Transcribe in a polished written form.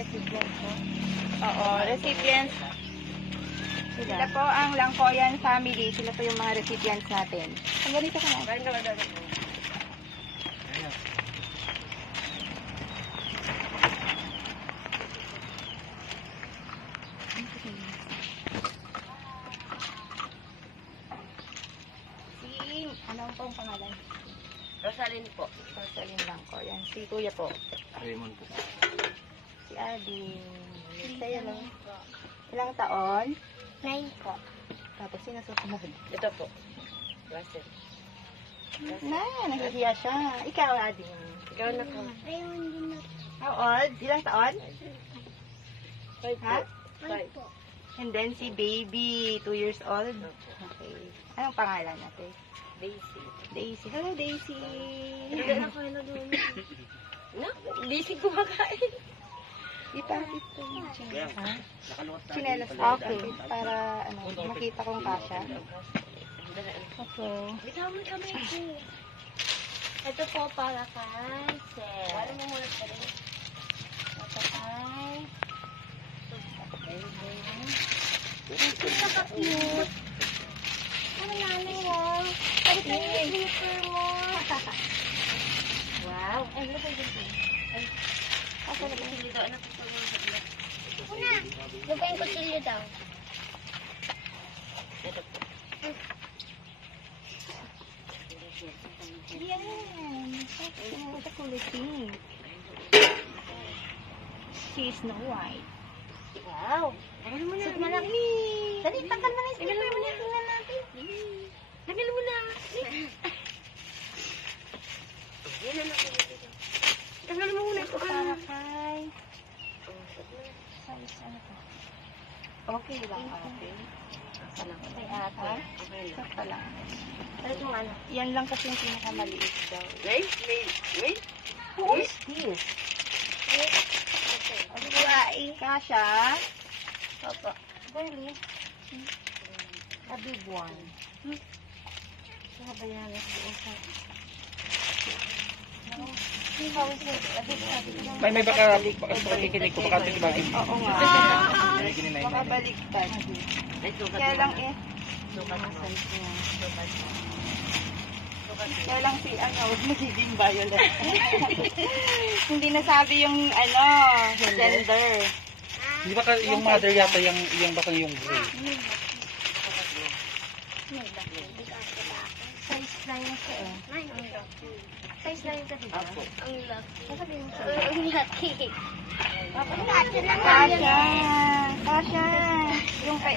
recipients po. Oo, recipients. Sila po ang Langkoyan family. Sila po yung mga recipients natin. Ang ganito ka na. Kain ka ba daw? Anong pong pangalan? Rosalyn po. Rosalyn Langkoyan. Si Kuya po. Raymond po. Si Adi. Sa'yo lang. Ilang taon? 9 po. Tapos sino susunod? Ito po. Russell. Na, naghihiya siya. Ikaw, Adi. Ikaw na po. Ayun din na. How old? Ilang taon? 5 Ha? po. 5. And then si baby, 2 years old. Okay. Anong pangalan natin? Daisy. Daisy. Hello, Daisy. Hindi na kayo na doon. No? Daisy kumakain. Ipakit ko yung chinelas. Ha? Nakaluot tayo. Chinelas. Okay. Para, makita kong kasha. Okay. Bitaw mo kami ko. Ito po para kay Sir. Wala mo muna pa rin. Ito kay... Ito Napaka-cute. Ano nanay mo? Pwede ka yung slipper mo. Wow. Ay, ano ba dito? Ay, Ako na kasi dito. Anak ko mo sa ilan. una. Lupa yung kutsilyo daw. Ito po. Yan. Sa kulay pink. She is Snow White. Wow. Tagal mo na. Suot mo na. Dali, tanggal mo na yung slipper mo. Tingnan natin. Tagal mo na. Yan na natin dito. Tagal mo muna ito. Para kay... Size, ano to? Okay lang, okay. Kay ata. Okay lang. Sakta lang. Ano itong ano? Yan lang kasi yung pinakamaliit daw. Wait, wait, wait. Who is this? Buhay. Kasha? Opo. Really? A big one. Kaya ba yan? May baka kikinig ko baka tigibagin. Oo nga. Kininay. Makabaliktad. Ay, sukat Kaya mo. lang Sukat mo. Sukat mo. kaya lang si magiging violet. Hindi nasabi yung gender. Di ba yung mother yata yung baka yung gray? Size 9 siya eh. Size 9 ka diba? Apo. Ang lucky. Sabi mo siya. Ang lucky. Kasha! Kasha! Yung kay